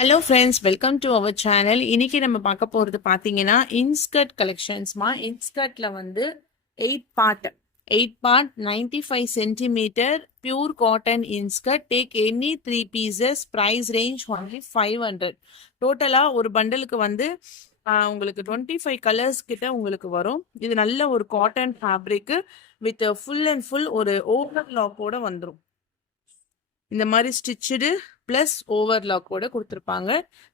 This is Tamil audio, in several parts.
Hello friends, welcome to our channel. இன்னைக்கு நம்ம பார்க்க போகிறது பார்த்தீங்கன்னா இன்ஸ்கர்ட் கலெக்ஷன்ஸ்மா. இன்ஸ்கர்ட்டில் வந்து 8 பார்ட் 95 centimetre pure cotton inskirt. Take any 3 pieces. Price range only 500. டோட்டலாக ஒரு பண்டலுக்கு வந்து உங்களுக்கு 25 கலர்ஸ் கிட்ட உங்களுக்கு வரும். இது நல்ல ஒரு cotton fabric with full and full ஒரு ஓவர்லாக்கோட வந்துடும். இந்த மாதிரி ஸ்டிச்சுடு ப்ளஸ் ஓவர்லாக்கோட கொடுத்துருப்பாங்க.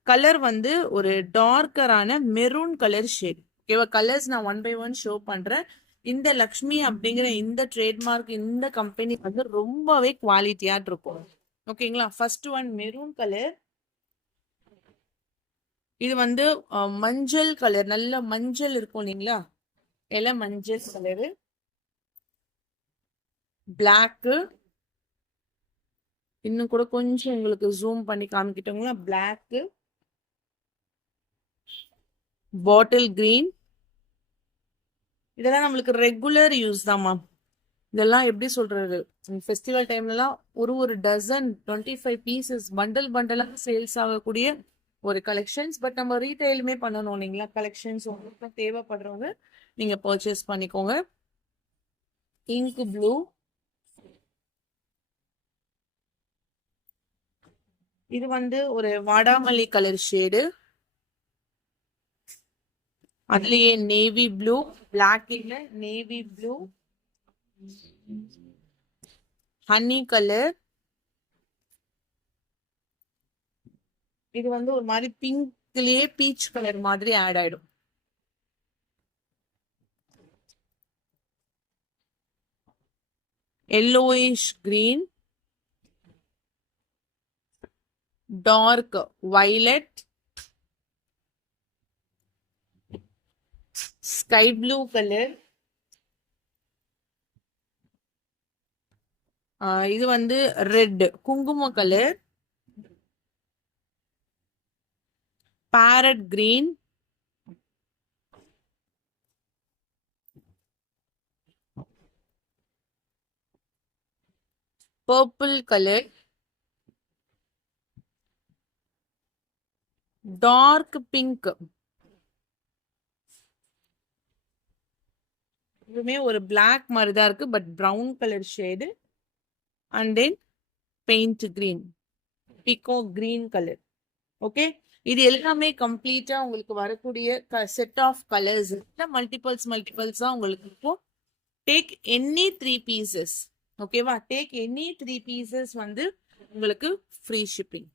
கலர் வந்து ஒரு டார்க்கரான மெரூன் கலர் ஷேட். ஓகேவா? கலர்ஸ் நான் 1 by 1 ஷோ பண்றேன். இந்த லக்ஷ்மி அப்படிங்கிற இந்த ட்ரேட்மார்க் இந்த கம்பெனி வந்து ரொம்பவே குவாலிட்டியா இருக்கும். ஓகேங்களா? First one maroon colour. இது வந்து மஞ்சள் கலர், நல்ல மஞ்சள் இருக்கும் இல்லைங்களா? எல்லாம் மஞ்சள் கலரு. பிளாக்கு, இன்னும் கூட கொஞ்சம் உங்களுக்கு ஜூம் பண்ணி காமிக்கிட்டோங்களா? Block, bottle green. இதெல்லாம் நம்மளுக்கு ரெகுலர் யூஸ் தான்மா. இதெல்லாம் எப்படி சொல்றது, ஃபெஸ்டிவல் டைம்லலாம் ஒரு டசன் 25 பீசஸ் பண்டல் பண்டலாக சேல்ஸ் ஆகக்கூடிய ஒரு கலெக்ஷன்ஸ். பட் நம்ம ரீட்டைலுமே பண்ணணும் இல்லைங்களா? கலெக்ஷன்ஸ் உங்களுக்கு தேவைப்படுறவங்க நீங்க பர்ச்சேஸ் பண்ணிக்கோங்க. இங்க் ப்ளூ, இது வந்து ஒரு வாடாமல்லி கலர் ஷேடு. அதுலயே நேவி ப்ளூ, பிளாக் இல்ல நேவி ப்ளூ, ஹனி கலர். இது வந்து ஒரு மாதிரி பிங்க்லயே பீச் கலர் மாதிரி ஆட் ஆயிடும். Yellowish green, dark violet, sky blue colour. இது வந்து ரெட் குங்கும colour, parrot green, purple colour, dark pink. இதுவுமே ஒரு பிளாக் மாதிரி தான் இருக்கு, but brown colour shade. And then paint green, பிகோ கிரீன் கலர். ஓகே, இது எல்லாமே கம்ப்ளீட்டா உங்களுக்கு வரக்கூடிய செட் ஆஃப் கலர்ஸ். மல்டிபிள்ஸா உங்களுக்கு இருக்கும். Take any 3 pieces. ஓகேவா? டேக் எனி 3 பீசஸ் வந்து உங்களுக்கு free shipping.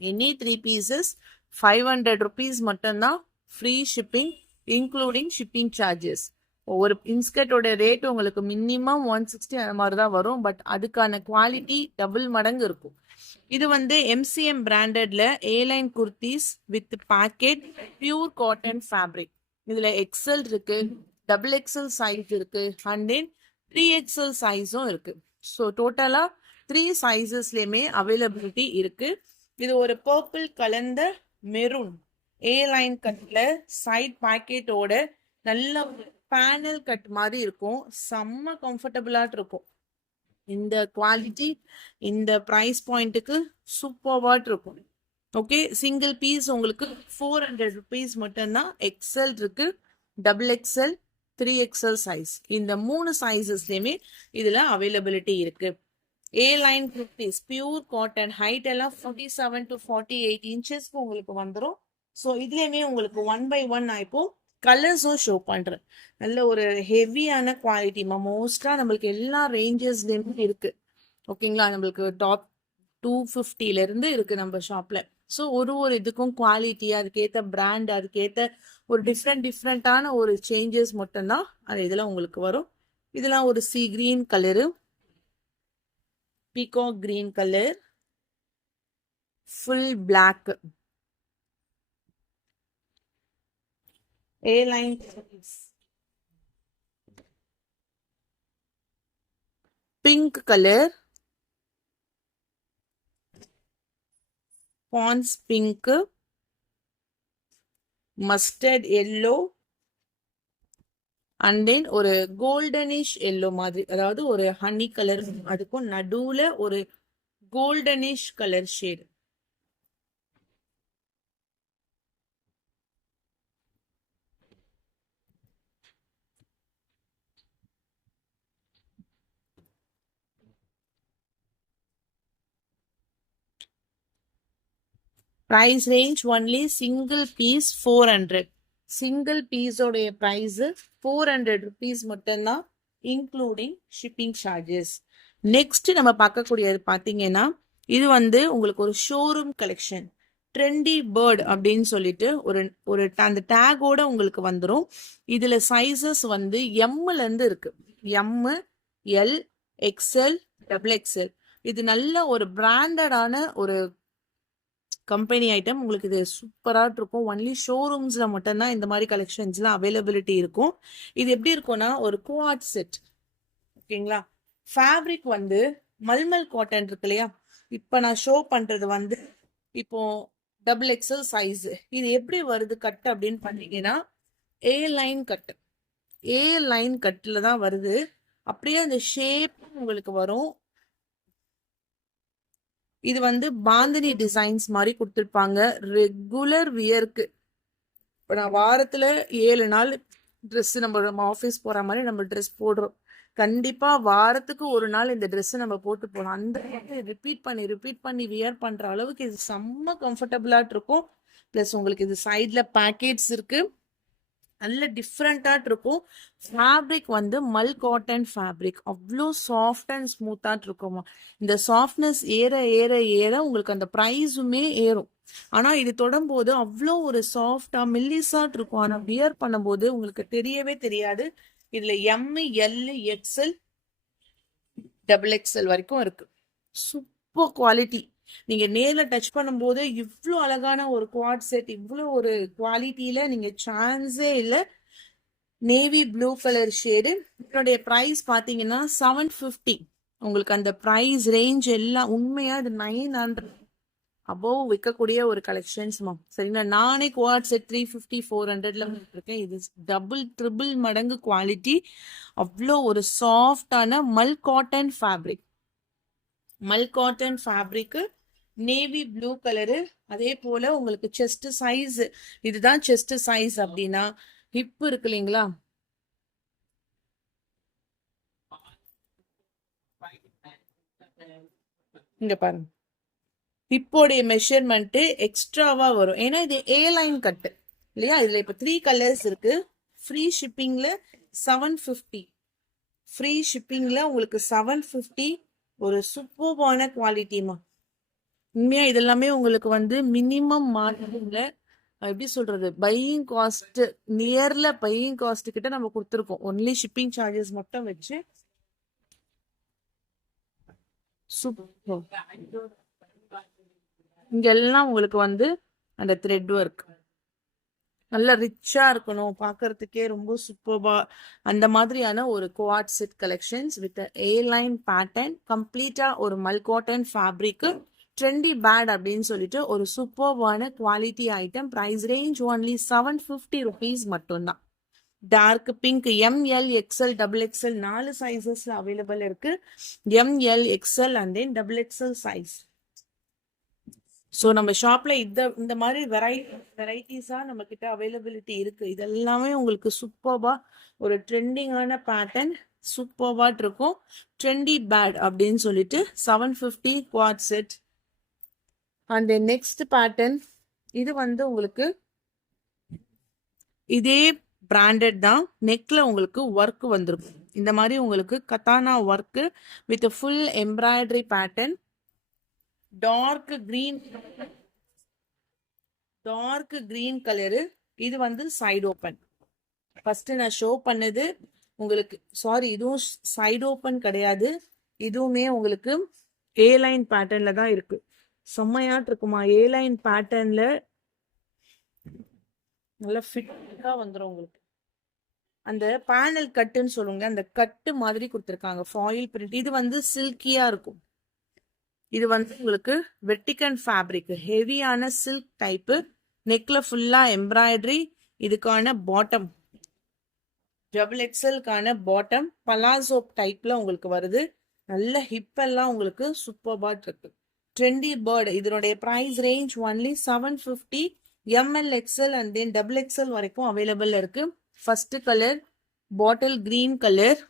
Any 3 pieces 500 rupees மட்டும்தான் free shipping, including shipping charges. ஒரு இன்ஸ்கர்ட்டோட ரேட் உங்களுக்கு மினிமம் 160 அந்த மாதிரி தான் வரும். பட் அதுக்கான குவாலிட்டி டபுள் மடங்கு இருக்கும். இது வந்து எம்சிஎம் பிராண்டட்ல A line kurtis with pocket pure cotton fabric. இதுல எக்ஸல் இருக்கு, டபுள் எக்ஸல் சைஸ் இருக்கு, அண்ட் தென் 3XL சைஸும் இருக்கு. ஸோ டோட்டலா 3 சைஸஸ்லயுமே அவைலபிலிட்டி இருக்கு. இது ஒரு பர்பிள் கலந்த மெரூன் ஏ லைன் கட்ல சைட் பாக்கெட்டோட நல்ல பேனல் கட் மாதிரி இருக்கும். செம்ம கம்ஃபர்டபுளா இருக்கும். இந்த குவாலிட்டி இந்த பிரைஸ் பாயிண்ட்டுக்கு சூப்பர்வா இருக்கும். ஓகே, சிங்கிள் பீஸ் உங்களுக்கு 400 rupees மட்டும்தான். எக்ஸல் இருக்கு, டபுள் எக்ஸல், 3XL சைஸ். இந்த 3 சைஸஸ்லயுமே இதுல அவைலபிலிட்டி இருக்கு. A line kurtis pure cotton, height எல்லாம் 47 to 48 இன்ச்சஸ்க்கு உங்களுக்கு வந்துடும். ஸோ இதுலயுமே உங்களுக்கு 1 by 1 நான் இப்போ கலர்ஸும் ஷோ பண்றேன். நல்ல ஒரு ஹெவியான குவாலிட்டி. மோஸ்டா நம்மளுக்கு எல்லா ரேஞ்சஸ்லயுமே இருக்கு. ஓகேங்களா? நம்மளுக்கு டாப் 250ல இருந்து இருக்கு நம்ம ஷாப்ல. ஸோ ஒரு இதுக்கும் குவாலிட்டி, அதுக்கேற்ற பிராண்ட், அதுக்கேற்ற ஒரு டிஃப்ரெண்டான ஒரு சேஞ்சஸ் மட்டும்தான் அது இதெல்லாம் உங்களுக்கு வரும். இதெல்லாம் ஒரு C green colour, peacock green color, full black, A-line, pink color, Pond's pink, mustard yellow, and then ஒரு கோல்டனிஷ் எல்லோ மாதிரி, அதாவது ஒரு ஹனி கலர், அதுக்கும் நடுவுல ஒரு goldenish colour shade. price range only single piece 400. Single piece உடைய price 400 rupees மட்டும்தான், including shipping charges. நெக்ஸ்ட் நம்ம பார்க்கக்கூடியது பார்த்தீங்கன்னா, இது வந்து உங்களுக்கு ஒரு ஷோரூம் கலெக்ஷன். ட்ரெண்டி பேர்ட் அப்படின்னு சொல்லிட்டு ஒரு அந்த டேகோட உங்களுக்கு வந்துடும். இதுல சைசஸ் வந்து எம்ல இருந்து இருக்கு. M, L, XL, double XL. இது நல்ல ஒரு பிராண்டடான ஒரு கம்பெனி ஐட்டம். உங்களுக்கு இது சூப்பரா இருக்கும். ஒன்லி ஷோரூம்ஸ்ல மட்டும்தான் இந்த மாதிரி கலெக்ஷன்ஸ்லாம் அவைலபிலிட்டி இருக்கும். இது எப்படி இருக்கும்னா ஒரு குவாட் செட். ஓகேங்களா? ஃபேப்ரிக் வந்து மல்மல் காட்டன் இருக்கு இல்லையா? இப்ப நான் ஷோ பண்றது வந்து இப்போ டபுள் எக்ஸ்எல் சைஸ். இது எப்படி வருது கட் அப்படின்னு பார்த்தீங்கன்னா, ஏ லைன் கட். ஏ லைன் கட்டில் தான் வருது. அப்படியே அந்த ஷேப் உங்களுக்கு வரும். இது வந்து பாந்தினி டிசைன்ஸ் மாதிரி கொடுத்துருப்பாங்க. ரெகுலர் வியர்க்கு இப்போ நான் வாரத்தில் 7 நாள் ட்ரெஸ் நம்ம ஆஃபீஸ் போகிற மாதிரி நம்ம ட்ரெஸ் போடுறோம். கண்டிப்பாக வாரத்துக்கு ஒரு நாள் இந்த ட்ரெஸ்ஸை நம்ம போட்டு போகலாம். அந்த ரிப்பீட் பண்ணி வியர் பண்ணுற அளவுக்கு இது செம்ம கம்ஃபர்டபுளாக இருக்கும். ப்ளஸ் உங்களுக்கு இது சைடில் பேக்கெட்ஸ் இருக்குது. நல்ல டிஃப்ரெண்ட்டாக இருக்கும். ஃபேப்ரிக் வந்து மல் காட்டன் ஃபேப்ரிக். அவ்வளோ சாஃப்ட் அண்ட் ஸ்மூத்தாக இருக்குமா. இந்த சாஃப்ட்னஸ் ஏற ஏற ஏற உங்களுக்கு அந்த ப்ரைஸுமே ஏறும். ஆனால் இது தொடும்போது அவ்வளோ ஒரு சாஃப்டாக மெல்லிசாட் இருக்கும். ஆனால் வியர் பண்ணும்போது உங்களுக்கு தெரியவே தெரியாது. இதுல M, L, XL, double XL வரைக்கும் இருக்கு. Super quality. நீங்க நேர்ல டச் பண்ணும்போது இவ்வளோ அழகான ஒரு குவாட் செட், இவ்வளோ ஒரு குவாலிட்டியில நீங்க சான்ஸே இல்லை. Navy blue colour shade. இதனுடைய ப்ரைஸ் பார்த்தீங்கன்னா 750. உங்களுக்கு அந்த ப்ரைஸ் ரேஞ்ச் எல்லாம் உண்மையா இது 900 அபோவ் விற்கக்கூடிய ஒரு கலெக்ஷன்ஸ்மா. சரிங்களா? நானே குவாட் செட் 350 400ல இருக்கேன். இது டபுள் ட்ரிபிள் மடங்கு குவாலிட்டி. அவ்வளோ ஒரு சாஃப்டான மல் காட்டன் ஃபேப்ரிக். மல் cotton fabric navy blue colour. அதே போல உங்களுக்கு செஸ்ட் சைஸ், இதுதான் செஸ்ட் சைஸ். அப்படின்னா ஹிப் இருக்கு இல்லைங்களா? இங்க பாருங்க, ஹிப்போடைய மெஷர்மெண்ட் எக்ஸ்ட்ராவா வரும். ஏன்னா இது ஏ லைன் கட்டு இல்லையா? இதுல இப்ப 3 கலர்ஸ் இருக்கு. ஃப்ரீ ஷிப்பிங்ல 750. ஃப்ரீ ஷிப்பிங்ல உங்களுக்கு 750. ஒரு சூப்பர்பான குவாலிட்டிமா. உண்மையா இதெல்லாமே உங்களுக்கு வந்து மினிமம் மார்ஜின்ல, எப்படி சொல்றது, பையிங் காஸ்ட் நியர்ல பையிங் காஸ்ட் கிட்ட நம்ம கொடுத்துருக்கோம். ஒன்லி ஷிப்பிங் சார்ஜஸ் மட்டும் வச்சு சூப்பர். இங்கெல்லாம் உங்களுக்கு வந்து அந்த த்ரெட் ஒர்க் நல்லா ரிச்சா இருக்கணும், பார்க்கறதுக்கே ரொம்ப சூப்பர்பா. அந்த மாதிரியான ஒரு quad set collections with A line pattern. கம்ப்ளீட்டா ஒரு மல் காட்டன் ஃபேப்ரிக். ட்ரெண்டி பேட் அப்படின்னு சொல்லிட்டு ஒரு சூப்பர்பான quality item. Price range only 750 rupees மட்டும்தான். Dark pink ML, XL, double XL 4 சைசஸ்ல அவைலபிள் இருக்கு. ML, XL and then double XL size. So நம்ம ஷாப்ல இந்த மாதிரி வெரைட்டிஸா நம்ம கிட்ட அவைலபிலிட்டி இருக்கு. இதெல்லாமே உங்களுக்கு சூப்பர்பா ஒரு ட்ரெண்டிங்கான பேட்டர்ன் சூப்பர்பா இருக்கும். ட்ரெண்டி பேட் அப்படின்னு சொல்லிட்டு 750 quad set. And next pattern இது வந்து உங்களுக்கு இதே பிராண்டட் தான். நெக்ல உங்களுக்கு ஒர்க் வந்திருக்கும். இந்த மாதிரி உங்களுக்கு கத்தானா work with full embroidery pattern. Dark green colour. இது வந்து சைடு ஓப்பன். ஃபர்ஸ்ட் நான் ஷோ பண்ணது உங்களுக்கு, சாரி, இதுவும் சைடு ஓப்பன் கிடையாது. இதுவுமே உங்களுக்கு ஏ லைன் பேட்டர்ன்ல தான் இருக்கு. செம்மையாட்டு இருக்குமா. ஏ லைன் பேட்டர்ன்ல நல்லா ஃபிட்டா வந்துடும் உங்களுக்கு. அந்த பேனல் கட்டுன்னு சொல்லுங்க, அந்த கட்டு மாதிரி கொடுத்துருக்காங்க. Foil print. இது வந்து சில்கியா இருக்கும். இது வந்து உங்களுக்கு வெட்டிகன் ஃபேப்ரிக், ஹெவியான சில்க் டைப்பு. நெக்ல ஃபுல்லா எம்ப்ராய்டரி. இதுக்கான பாட்டம் டபுள் எக்ஸ்எல்கான பாட்டம் பலாசோ டைப்ல உங்களுக்கு வருது. நல்ல ஹிப் எல்லாம் உங்களுக்கு சூப்பர்பா இருக்கு. ட்ரெண்டி பேர்ட். இதனுடைய price range only 750. ML, XL and then double XL வரைக்கும் அவைலபிள் இருக்கு. First colour bottle green colour.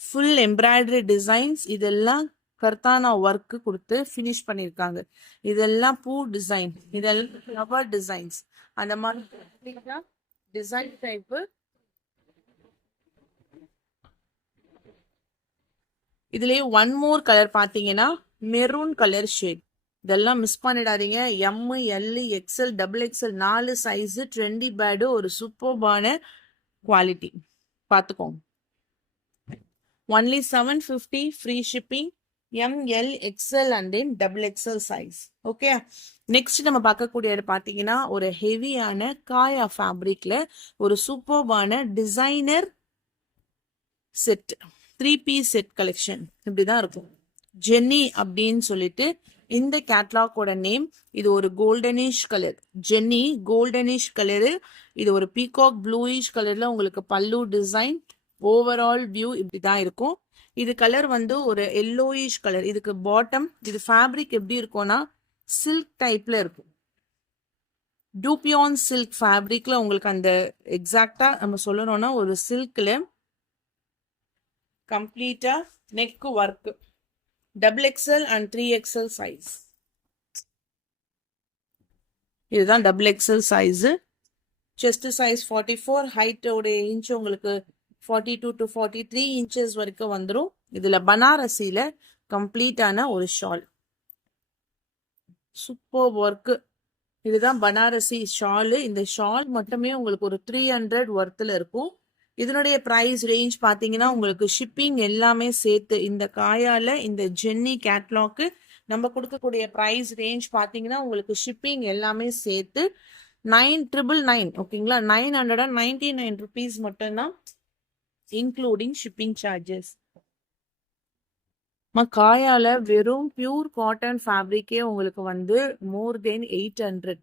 Full embroidery designs. இதெல்லாம் கர்தானா ஒர்க் கொடுத்து ஃபினிஷ் பண்ணியிருக்காங்க. இதெல்லாம் பூ டிசைன், இதெல்லாம் ஃப்ளவர் டிசைன்ஸ், அந்த மாதிரி டிசைன் டைப்பு. இதுலயே ஒன் மோர் கலர் பாத்தீங்கன்னா மெரூன் கலர் ஷேட். இதெல்லாம் மிஸ் பண்ணிடாதீங்க. M, L, XL, double XL 4 size, trendy பேடு, ஒரு சூப்பர்பான குவாலிட்டி பார்த்துக்கோங்க. Only 750 free shipping. ML, XL and then double XL size. Okay, next நம்ம பார்க்கக்கூடியது பார்த்தீங்கன்னா ஒரு ஹெவியான காயா ஃபேப்ரிக்ல ஒரு சூப்பர்பான designer set, 3 piece set collection. இப்படிதான் இருக்கும். ஜென்னி அப்படின்னு சொல்லிட்டு இந்த கேட்லாகோட நேம். இது ஒரு goldenish colour, Jenny goldenish colour. இது ஒரு பீகாக் ப்ளூயிஷ் கலர்ல உங்களுக்கு பல்லு டிசைன். ஓவரால் வியூ இப்படிதான் இருக்கும். இது கலர் வந்து ஒரு எல்லோயிஷ் கலர். இதுக்கு பாட்டம், இது ஃபேப்ரிக் எப்படி இருக்கும்னா சில்க் டைப்ல இருக்கும். டூபியான் சில்க் ஃபேப்ரிக்ல உங்களுக்கு அந்த எக்ஸாக்டா நம்ம சொல்லணும்னா ஒரு சில்க்ல கம்ப்ளீட்டா neck work, double XL and 3XL size. இதுதான் double XL size. Chest size 44, ஹைட்டோட இன்ச் உங்களுக்கு 42 to 43 இன்ச்சஸ் வரைக்கும் வந்துடும். இதுல பனாரசியில கம்ப்ளீட்டான ஒரு ஷால், சூப்பர் ஒர்க். இதுதான் பனாரசி ஷாலு. இந்த ஷால் மட்டுமே உங்களுக்கு ஒரு 300 ஒர்த்தில் இருக்கும். இதனுடைய ப்ரைஸ் ரேஞ்ச் பார்த்தீங்கன்னா உங்களுக்கு ஷிப்பிங் எல்லாமே சேர்த்து இந்த காயால இந்த ஜென்னி கேட்லாக்கு நம்ம கொடுக்கக்கூடிய ப்ரைஸ் ரேஞ்ச் பார்த்தீங்கன்னா உங்களுக்கு ஷிப்பிங் எல்லாமே சேர்த்து 999. ஓகேங்களா, 999 rupees மட்டும்தான், இன்க்ளூடிங் ஷிப்பிங் சார்ஜஸ். காயால வெறும் பியூர் காட்டன் ஃபேப்ரிக்கே உங்களுக்கு வந்து மோர் தென் 800.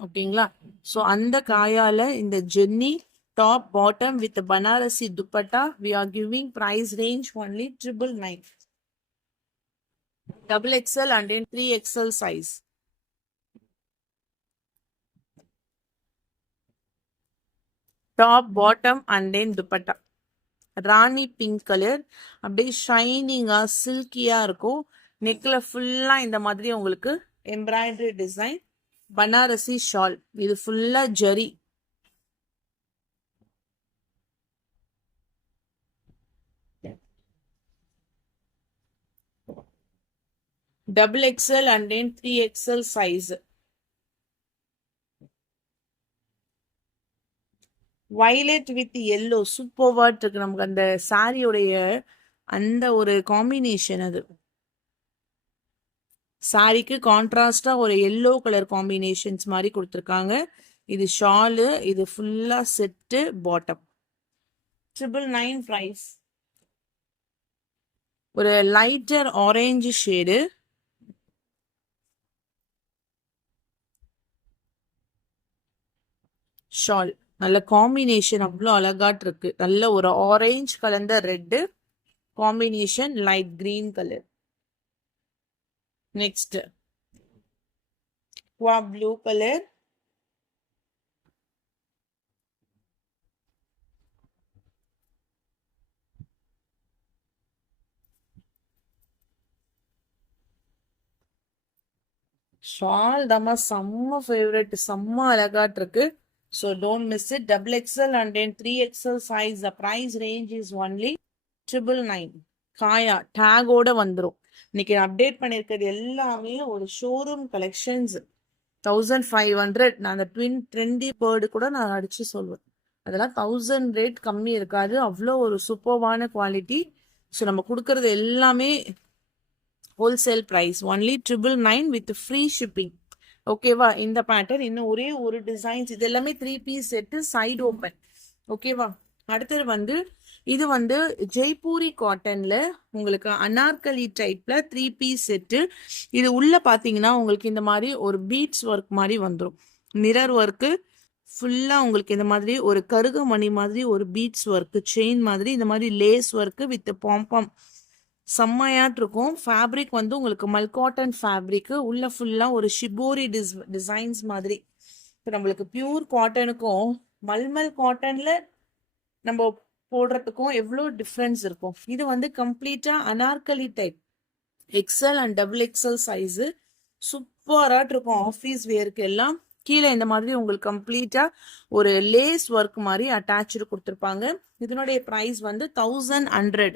ஓகேங்களா, ஸோ அந்த காயால இந்த Jenny top bottom with the Banarasi dupatta we are giving price range only 999. Double XL and then 3XL size. Top, bottom and then dupatta. Rani pink colour, அப்படியே ஷைனிங்கா சில்கியா இருக்கும். நெக்ல ஃபுல்லா இந்த மாதிரி உங்களுக்கு எம்ப்ராய்டரி டிசைன். பனாரசி ஷால், இது ஃபுல்லா zari. Double XL and then 3XL size. Violet with yellow சூப்பர்வா இருக்கு. நமக்கு அந்த சாரியோடைய அந்த ஒரு காம்பினேஷன், அது சாரிக்கு கான்ட்ராஸ்டா ஒரு எல்லோ கலர் காம்பினேஷன்ஸ் மாதிரி கொடுத்துருக்காங்க. இது ஷாலு, இது ஃபுல்லா செட்டு, பாட்டம். 999 பிரைஸ். ஒரு லைட்டர் ஆரஞ்சு ஷேடு, ஷால். நல்ல காம்பினேஷன், அவ்வளோ அழகாட்டு இருக்கு. நல்ல ஒரு ஆரஞ்சு கலந்த red combination, light green colour. Next blue colour, shawl தாமா செம்ம ஃபேவரட், செம்ம அழகாட்டு இருக்கு. So don't miss it. Double XL and then 3XL size. The price range is only 999. காயா டேகோட வந்துடும். இன்னைக்கு அப்டேட் பண்ணிருக்கிறது எல்லாமே ஒரு ஷோரூம் கலெக்ஷன்ஸ். 1500. நான் அந்த ட்வின் ட்ரெண்டி பேர்டு கூட நான் அடிச்சு சொல்லுவேன். அதெல்லாம் 1000 ரேட் கம்மி இருக்காது. அவ்வளோ ஒரு சூப்பர்வான குவாலிட்டி. ஸோ நம்ம கொடுக்கறது எல்லாமே wholesale price. Only 999 with free shipping. ஓகேவா, இந்த பேட்டர்ன் இன்னும் ஒரே ஒரு டிசைன்ஸ். இது எல்லாமே 3 பீஸ் செட்டு, சைடு ஓப்பன். ஓகேவா, அடுத்தது வந்து இது வந்து ஜெய்ப்பூரி காட்டன்ல உங்களுக்கு அனார்கலி டைப்ல 3 பீஸ் செட்டு. இது உள்ள பாத்தீங்கன்னா உங்களுக்கு இந்த மாதிரி ஒரு பீட்ஸ் ஒர்க் மாதிரி வந்துடும். மிரர் ஒர்க்கு ஃபுல்லா உங்களுக்கு இந்த மாதிரி ஒரு கருகமணி மாதிரி ஒரு பீட்ஸ் ஒர்க்கு, செயின் மாதிரி இந்த மாதிரி லேஸ் ஒர்க்கு வித் பாம்பாம் செம்மையாட்டு இருக்கும். ஃபேப்ரிக் வந்து உங்களுக்கு மல்காட்டன் ஃபேப்ரிக்கு, உள்ள ஃபுல்லா ஒரு ஷிபோரி டிசைன்ஸ் மாதிரி. இப்போ நம்மளுக்கு பியூர் காட்டனுக்கும் மல்மல் காட்டன்ல நம்ம போடுறதுக்கும் எவ்வளோ டிஃப்ரென்ஸ் இருக்கும். இது வந்து கம்ப்ளீட்டா Anarkali type. XL and double XL size சூப்பராக இருக்கும் ஆஃபீஸ் வேருக்கு எல்லாம். கீழே இந்த மாதிரி உங்களுக்கு கம்ப்ளீட்டா ஒரு லேஸ் ஒர்க் மாதிரி அட்டாச்சு கொடுத்துருப்பாங்க. இதனுடைய ப்ரைஸ் வந்து 1100.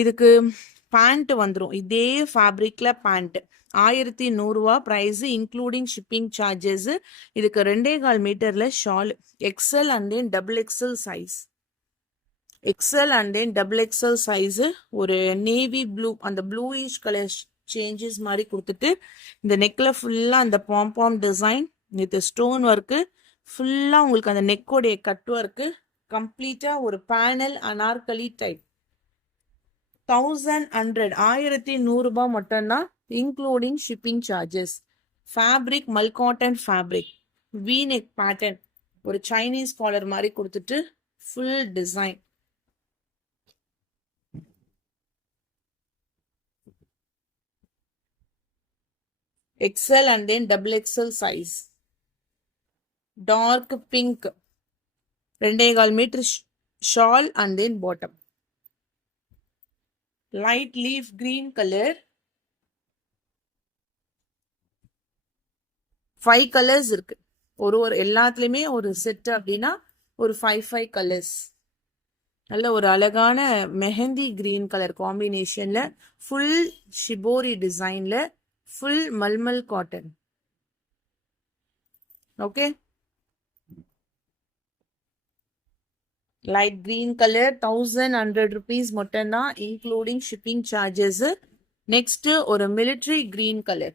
இதுக்கு பேண்ட் வந்துடும், இதே ஃபேப்ரிக்ல pant 1100 price including shipping charges. இதுக்கு 2.25 மீட்டர்ல shawl. XL and then double XL size. XL and then double XL size ஒரு நேவி ப்ளூ, அந்த ப்ளூயிஷ் கலர் சேஞ்சஸ் மாதிரி கொடுத்துட்டு இந்த நெக்ல ஃபுல்லா அந்த palm design with stone work ஃபுல்லா உங்களுக்கு அந்த நெக்கோடைய கட் ஒர்க்கு கம்ப்ளீட்டா ஒரு பேனல் அனார்கலி டைப். 1100 1100 மட்டும்தான் இன்க்ளூடிங் ஷிப்பிங் சார்ஜஸ். ஃபேப்ரிக் மல்காட்டன் ஃபேப்ரிக், வி நெக் பேட்டர்ன், ஒரு சைனீஸ் காலர் மாதிரி கொடுத்துட்டு full design. XL and then double XL size. Dark pink 2.25 meter shawl and then bottom. Light leaf green color. 5 colors இருக்கு. ஒரு எல்லாத்துலயுமே ஒரு செட் அப்படின்னா ஒரு 5 கலர்ஸ். நல்ல ஒரு அழகான மெஹந்தி கிரீன் கலர் காம்பினேஷன்ல ஃபுல் ஷிபோரி டிசைன்ல full malmal cotton. Okay, light green color 1100 rupees மட்டும்தான் including shipping charges. Next ஒரு military green color,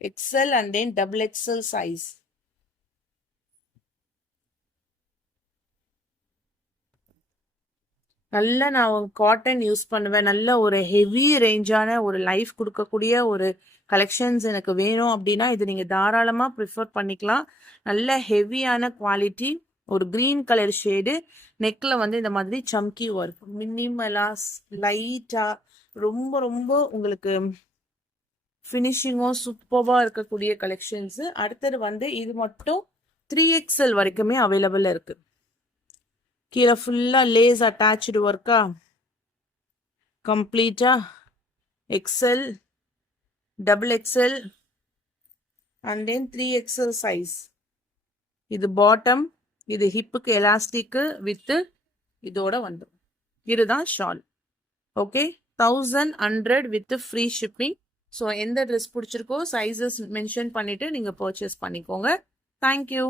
XL and then double XL size. நல்ல நான் காட்டன் யூஸ் பண்ணுவேன். நல்ல ஒரு ஹெவி ரேஞ்சான ஒரு லைஃப் கொடுக்கக்கூடிய ஒரு கலெக்ஷன்ஸ் எனக்கு வேணும் அப்படின்னா இது நீங்கள் தாராளமாக ப்ரிஃபர் பண்ணிக்கலாம். நல்ல ஹெவியான குவாலிட்டி, ஒரு க்ரீன் கலர் ஷேடு, நெக்கில் வந்து இந்த மாதிரி சம்கி ஒர்க், மினிமலாக லைட்டாக ரொம்ப ரொம்ப உங்களுக்கு ஃபினிஷிங்கும் சூப்பராக இருக்கக்கூடிய கலெக்ஷன்ஸு. அடுத்தது வந்து இது மட்டும் 3XL வரைக்குமே அவைலபிள் இருக்குது. கீழே ஃபுல்லாக லேஸ் அட்டாச்சு ஒர்க்கா கம்ப்ளீட்டாக XL, double XL and then 3XL size. இது பாட்டம், இது ஹிப்புக்கு எலாஸ்டிக்கு வித்து இதோட வந்துடும். இதுதான் shawl. Okay, 1100 with free shipping. So எந்த ட்ரெஸ் பிடிச்சிருக்கோ சைஸஸ் மென்ஷன் பண்ணிட்டு நீங்கள் பர்ச்சேஸ் பண்ணிக்கோங்க. தேங்க்யூ.